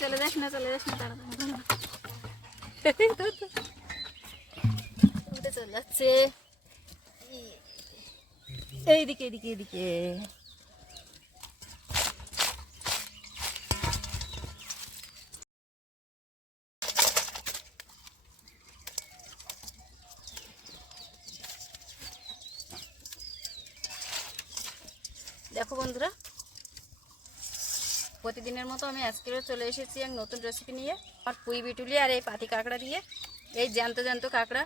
চলে যাস না তাড়াতাড়ি উঠে চলে যাচ্ছে। এইদিকে এদিকে এদিকে দেখো বন্ধুরা, প্রতিদিনের মতো আমি আজকেও চলে এসেছি এক নতুন রেসিপি নিয়ে। আর পুঁই বিটুলি আর এই পাতি কাঁকড়া দিয়ে, এই জ্যান্ত কাঁকড়া,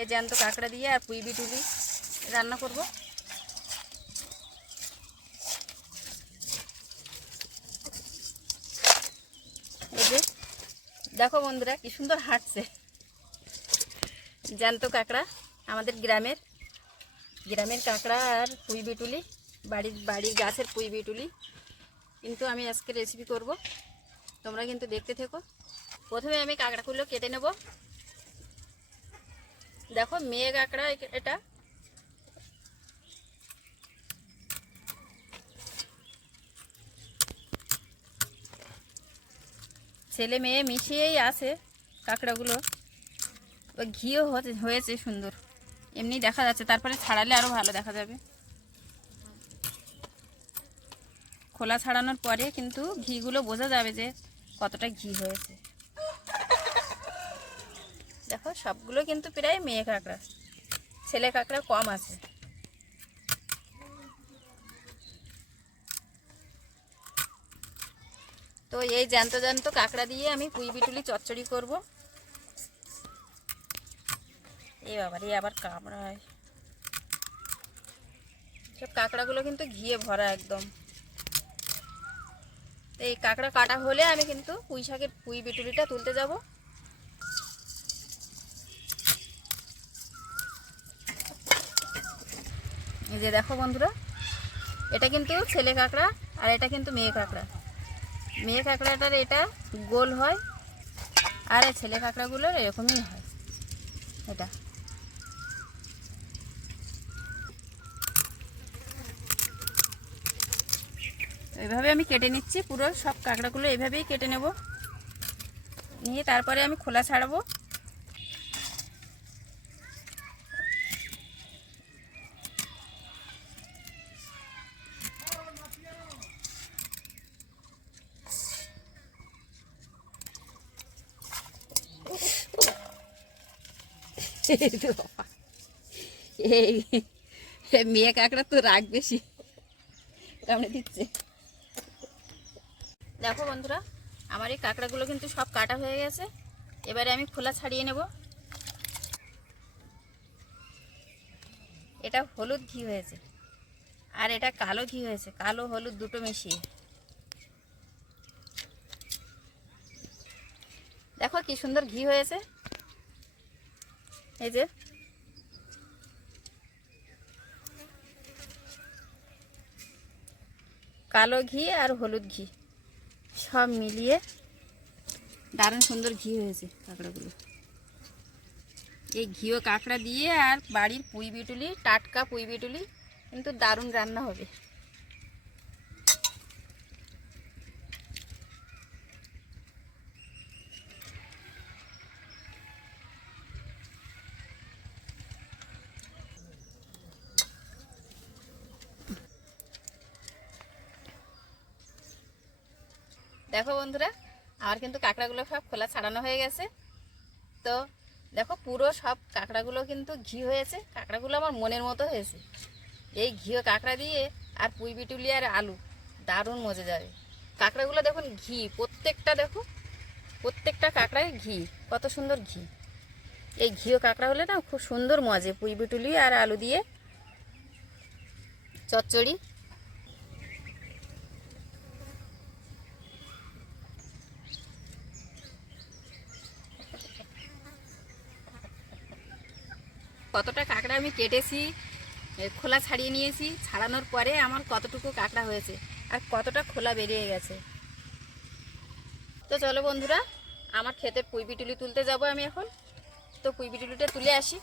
এই জ্যান্ত কাঁকড়া দিয়ে আর পুঁই বিটুলি রান্না করব। এই যে দেখো বন্ধুরা, কি সুন্দর হাঁটছে জ্যান্ত কাঁকড়া, আমাদের গ্রামের কাঁকড়া আর পুঁই বিটুলি, বাড়ির গাছের পুঁই বিটুলি কিন্তু আমি আজকে রেসিপি করব। তোমরা কিন্তু দেখতে থেকো। প্রথমে আমি কাঁকড়াগুলো কেটে নেব। দেখো মেয়ে কাঁকড়া এটা, ছেলে মেয়ে মিশিয়েই আছে কাঁকড়াগুলো। ওই ঘিও হয়েছে সুন্দর, এমনি দেখা যাচ্ছে, তারপরে ছাড়ালে আরও ভালো দেখা যাবে। খোলা ছাড়ানোর পরে কিন্তু ঘিগুলো বোঝা যাবে যে কতটা ঘি হয়েছে। দেখো সবগুলো কিন্তু প্রায় মেয়ে কাঁকড়া, ছেলে কাঁকড়া কম আছে। তো এই জ্যান্ত কাঁকড়া দিয়ে আমি পুঁই বিটুলি চচ্চড়ি করব। এই আবার কামড়ায়। সব কাঁকড়াগুলো কিন্তু ঘিয়ে ভরা একদম। এই কাঁকড়া কাটা হলে আমি কিন্তু পুঁই বিটুলিটা তুলতে যাব। এই যে দেখো বন্ধুরা, এটা কিন্তু ছেলে কাঁকড়া আর এটা কিন্তু মেয়ে কাঁকড়া। মেয়ে কাঁকড়াটার এটা গোল হয় আর ছেলে কাঁকড়াগুলোর এরকমই হয়। এটা এইভাবে আমি কেটে নিচ্ছি, পুরো সব কাঁকড়াগুলো এইভাবেই কেটে নেব, নিয়ে তারপরে আমি খোলা ছাড়াবো। এই মেয়ে কাঁকড়া তো রাগ বেশি, কামড়ে দিচ্ছে। দেখো বন্ধুরা, আমার এই কাঁকড়াগুলো কিন্তু সব কাটা হয়ে গেছে। এবারে আমি খোলা ছাড়িয়ে নেব। এটা হলুদ ঘি হয়েছে আর এটা কালো ঘি হয়েছে, কালো হলুদ দুটো মিশিয়ে। দেখো কি সুন্দর ঘি হয়েছে। এই যে কালো ঘি আর হলুদ ঘি সব মিলিয়ে দারুণ সুন্দর ঘি হয়েছে কাঁকড়াগুলো। এই ঘিও কাঁকড়া দিয়ে আর বাড়ির পুঁই বিটুলি, টাটকা পুঁই বিটুলি কিন্তু দারুণ রান্না হবে। দেখো বন্ধুরা, আমার কিন্তু কাঁকড়াগুলো সব খোলা ছাড়ানো হয়ে গেছে। তো দেখো পুরো সব কাঁকড়াগুলো কিন্তু ঘি হয়েছে, কাঁকড়াগুলো আমার মনের মতো হয়েছে। এই ঘিও কাঁকড়া দিয়ে আর পুঁই বিটুলি আর আলু দারুণ মজে যাবে। কাঁকড়াগুলো দেখুন ঘি, প্রত্যেকটা দেখো, প্রত্যেকটা কাঁকড়ায় ঘি, কত সুন্দর ঘি। এই ঘিও কাঁকড়া হলে না খুব সুন্দর মজে, পুঁই বিটুলি আর আলু দিয়ে চচ্চড়ি। কতটা কাঁকড়া আমি কেটেছি, খোলা ছাড়িয়ে নিয়েছি, ছাড়ানোর পরে আমার কতটুকু কাঁকড়া হয়েছে আর কতটা খোলা বেরিয়ে গেছে। তো চলো বন্ধুরা, আমার ক্ষেতে পুঁই বিটুলি তুলতে যাব আমি এখন। তো পুঁই বিটুলিটা তুলে আসি।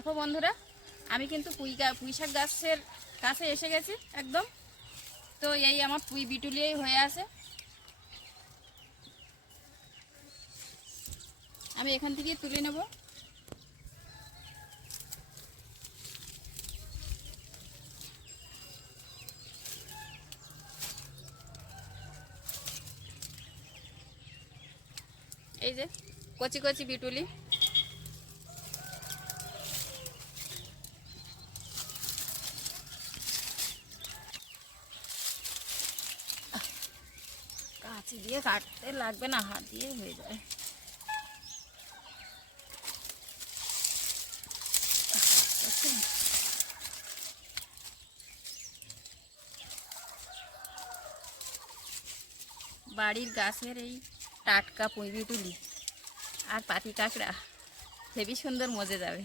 দেখো বন্ধুরা, আমি কিন্তু পুঁই শাক গাছের কাছে এসে গেছি একদম। তো এই আমার পুঁই বিটুলিয়েই হয়ে আছে। আমি এখান থেকে তুলে নেব। এই যে কচি কচি বিটুলি। কাঁচি দিয়ে কাটতে লাগবে না, হাত দিয়ে হয়ে যায়। বাড়ির গাছের এই টাটকা পুঁই বিটুলি আর পাতি কাঁকড়া হেবি সুন্দর মজে যাবে।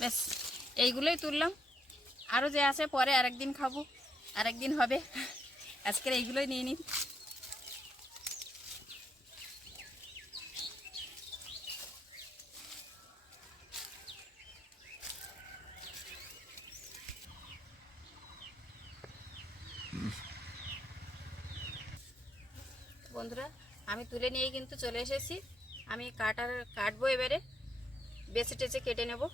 ব্যাস এইগুলোই তুললাম, আরও যে আছে পরে আরেকদিন খাবো, আরেকদিন হবে। আজকের এইগুলোই নিয়ে নিন। বন্ধুরা, আমি তুলে নিয়ে কিন্তু চলে এসেছি। আমি কাটবো এবারে, বেছে টেছে কেটে নেব।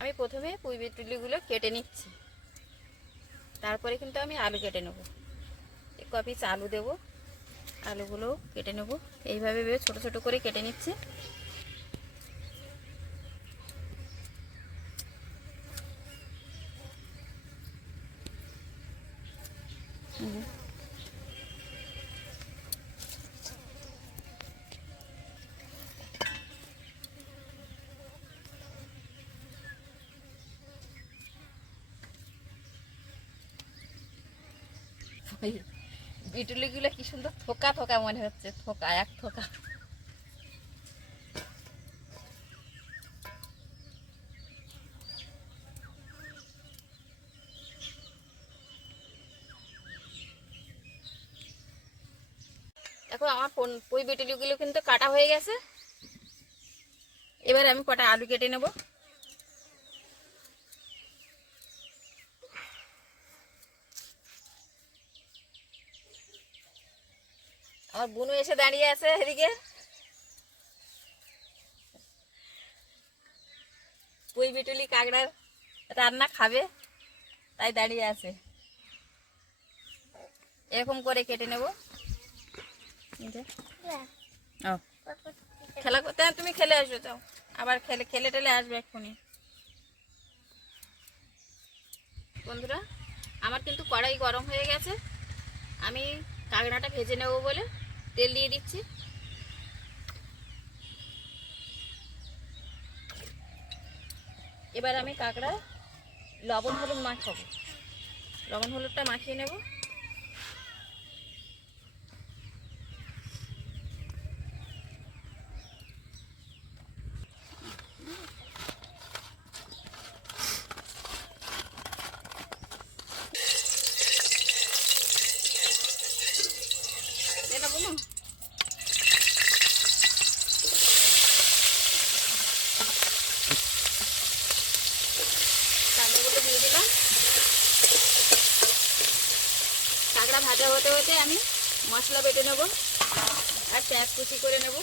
আমি প্রথমে পুঁই বিটুলিগুলো কেটে নিচ্ছি, তারপরে কিন্তু আমি আলু কেটে নেব। এক পিস আলু দেব, আলুগুলো কেটে নেব। এইভাবে ছোট ছোট করে কেটে নিচ্ছি। বিটুলিগুলো কি সুন্দর থোকা থোকা মনে হচ্ছে, থোকা এক থোকা। দেখো আমার পুঁই বিটুলিগুলো কিন্তু কাটা হয়ে গেছে। এবার আমি কটা আলু কেটে নেব। আমার বুনু এসে দাঁড়িয়ে আছে এদিকে, পুঁই বিটুলি কাঁকড়ার রান্না খাবে তাই দাঁড়িয়ে আছে। এরকম করে কেটে নেব। খেলা করতে তুমি খেলে আসবে, যাও আবার খেলে টেলে আসবে এক্ষুনি। বন্ধুরা, আমার কিন্তু কড়াই গরম হয়ে গেছে। আমি কাঁকড়াটা ভেজে নেব বলে তেল দিয়ে দিচ্ছি। এবার আমি কাঁকড়া লবণ হলুদ মাখাবো, লবণ হলুদটা মাখিয়ে নেব। এটা বলুন, কাঁকড়াগুলো দিয়ে দিলাম। কাঁকড়া ভাজা হতে হতে আমি মশলা বেটে নেব আর পেঁয়াজ কুচি করে নেব।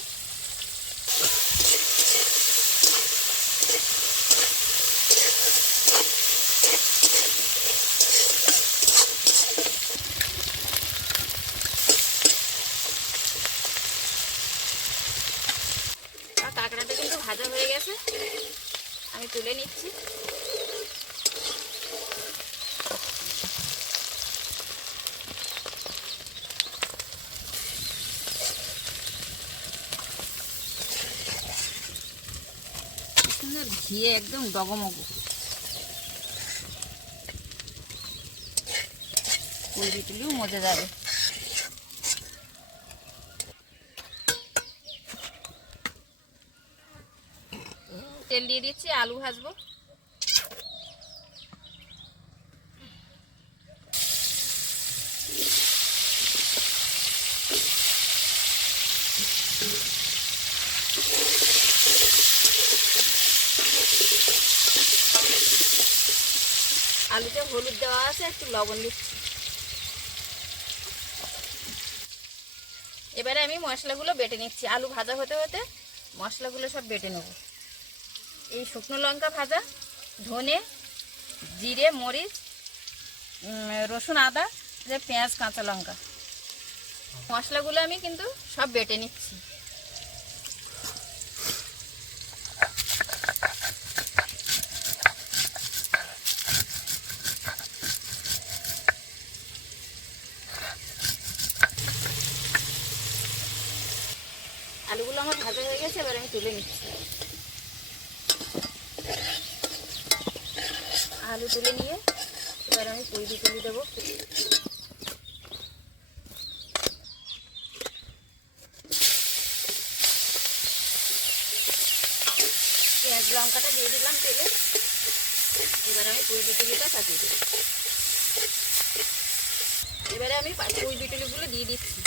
আর কাঁকড়াটা কিন্তু ভাজা হয়ে গেছে, আমি তুলে নিচ্ছি। ঘিয়ে একদম ডগমগো। পুঁই বিটুলিও মজে যাবে। তেল দিয়ে দিচ্ছি, আলু ভাজবো। আলুতে হলুদ দেওয়া আছে, একটু লবণ দিচ্ছি। এবারে আমি মশলাগুলো বেটে নিচ্ছি। আলু ভাজা হতে হতে মশলাগুলো সব বেটে নেব। এই শুকনো লঙ্কা ভাজা, ধনে, জিরে, মরিচ, রসুন, আদা, পেঁয়াজ, কাঁচা লঙ্কা, মশলাগুলো আমি কিন্তু সব বেটে নিচ্ছি। আলুগুলো আমার ভাজা হয়ে গেছে, এবার আমি তুলে নিচ্ছি। আলু তুলে নিয়ে এবার আমি পুঁই বিটুলি দেবো। পেঁয়াজ লঙ্কাটা দিয়ে দিলাম তেলে। এবার আমি পুঁই বিটুলিটা চাপিয়ে দেবো। এবারে আমি পুঁই বিটুলিগুলো দিয়ে দিচ্ছি।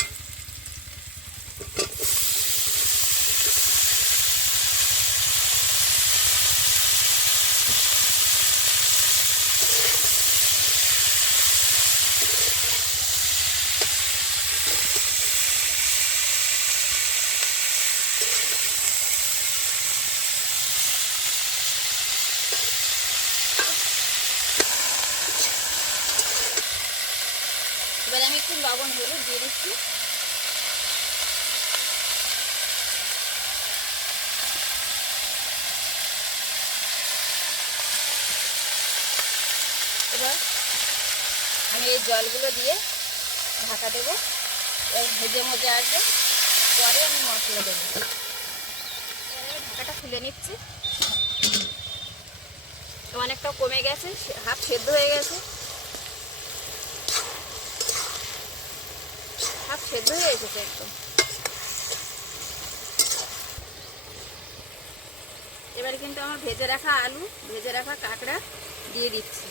এবারে আমি একটু লবণ হলুদ দিয়ে দিচ্ছি। এবার আমি এই জলগুলো দিয়ে ঢাকা দেবো। ভেজে মজে আসবে, পরে আমি মশলা দেবো। ঢাকাটা খুলে নিচ্ছি। অনেকটা কমে গেছে, হাফ সেদ্ধ হয়ে গেছে। হাফ সেদ্ধ হয়ে এসেছে একদম। এবার কিন্তু আমার ভেজে রাখা আলু, ভেজে রাখা কাঁকড়া দিয়ে দিচ্ছি।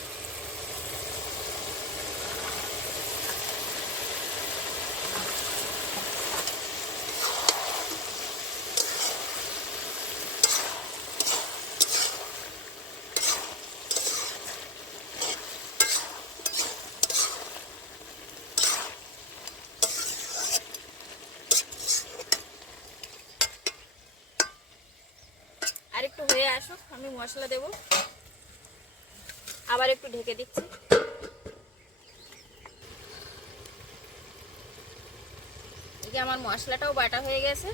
আর একটু হয়ে আসুক, আমি মশলা দেব। আবার একটু ঢেকে দিচ্ছি। এই যে আমার মশলাটাও বাটা হয়ে গেছে,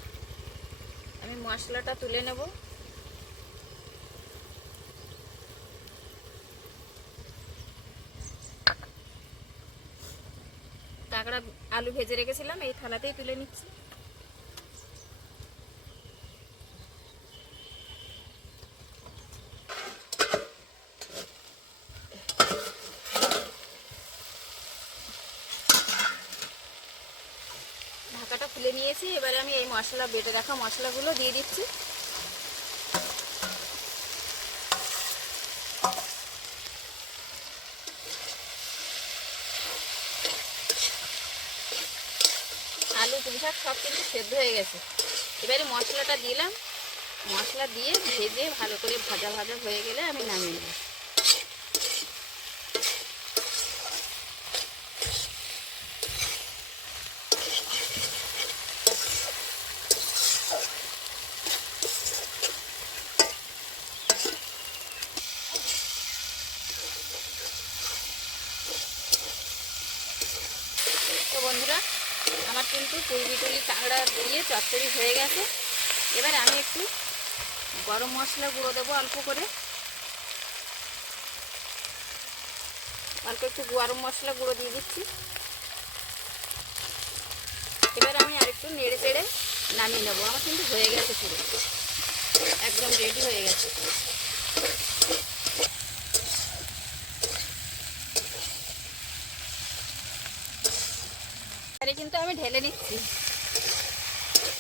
আমি মশলাটা তুলে নেব। কাঁকড়া আলু ভেজে রেখেছিলাম, এই থালাতেই তুলে নিচ্ছি। ঢাকাটা খুলে নিয়েছি। এবারে আমি এই মশলা, বেটে রাখা মশলাগুলো দিয়ে দিচ্ছি। আলু, পুঁই শাক সব কিন্তু সেদ্ধ হয়ে গেছে। এবারে মশলাটা দিলাম। মশলা দিয়ে ভেজে ভালো করে ভাজা ভাজা হয়ে গেলে আমি নামিয়ে নেব। তো বন্ধুরা, আমার কিন্তু পুঁই বিটুলি কাঁকড়া দিয়ে চচ্চড়ি হয়ে গেছে। এবার আমি একটু গরম মশলা গুঁড়ো দেবো অল্প করে। অল্প একটু গরম মশলা গুঁড়ো দিয়ে দিচ্ছি। এবার আমি আরেকটু নেড়ে চেড়ে নামিয়ে নেবো। আমার কিন্তু হয়ে গেছে, পুরো একদম রেডি হয়ে গেছে। তরকারি কিন্তু আমি ঢেলে নিচ্ছি।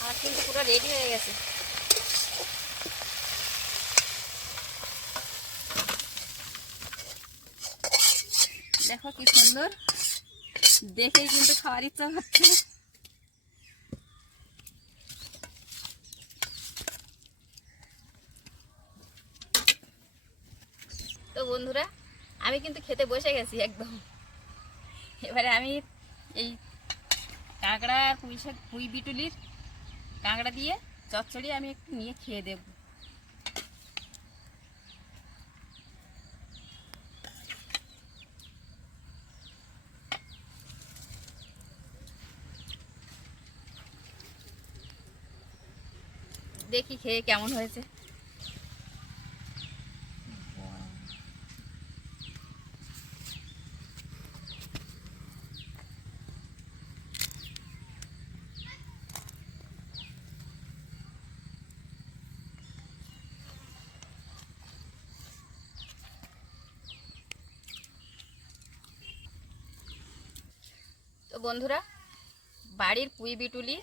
আর কিন্তু পুরো রেডি হয়ে গেছে। দেখো কি সুন্দর, দেখেই কিন্তু খাওয়ার ইচ্ছা হচ্ছে। তো বন্ধুরা, আমি কিন্তু খেতে বসে গেছি একদম। এবারে আমি এই কাঁকড়া আর পুঁই শাক, পুঁই বিটুলির কাঁকড়া দিয়ে চচ্চড়ি আমি একটু নিয়ে খেয়ে দেব। দেখি খেয়ে কেমন হয়েছে। তো বন্ধুরা, বাড়ির পুঁই বিটুলি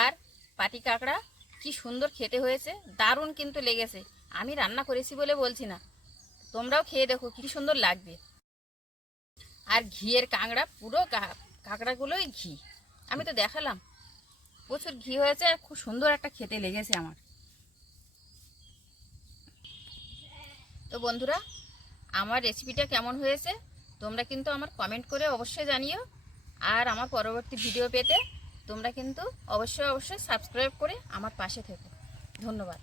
আর পাটি কাঁকড়া কি সুন্দর খেতে হয়েছে, দারুণ কিন্তু লেগেছে। আমি রান্না করেছি বলে বলছি না, তোমরাও খেয়ে দেখো কি সুন্দর লাগবে। আর ঘিয়ের কাঁকড়া, পুরো কাঁকড়াগুলোই ঘি। আমি তো দেখালাম, প্রচুর ঘি হয়েছে আর খুব সুন্দর একটা খেতে লেগেছে আমার। তো বন্ধুরা, আমার রেসিপিটা কেমন হয়েছে তোমরা কিন্তু আমার কমেন্ট করে অবশ্যই জানিও। আর আমার পরবর্তী ভিডিও পেতে তোমরা কিন্তু অবশ্যই সাবস্ক্রাইব করে আমার পাশে থেকো। ধন্যবাদ।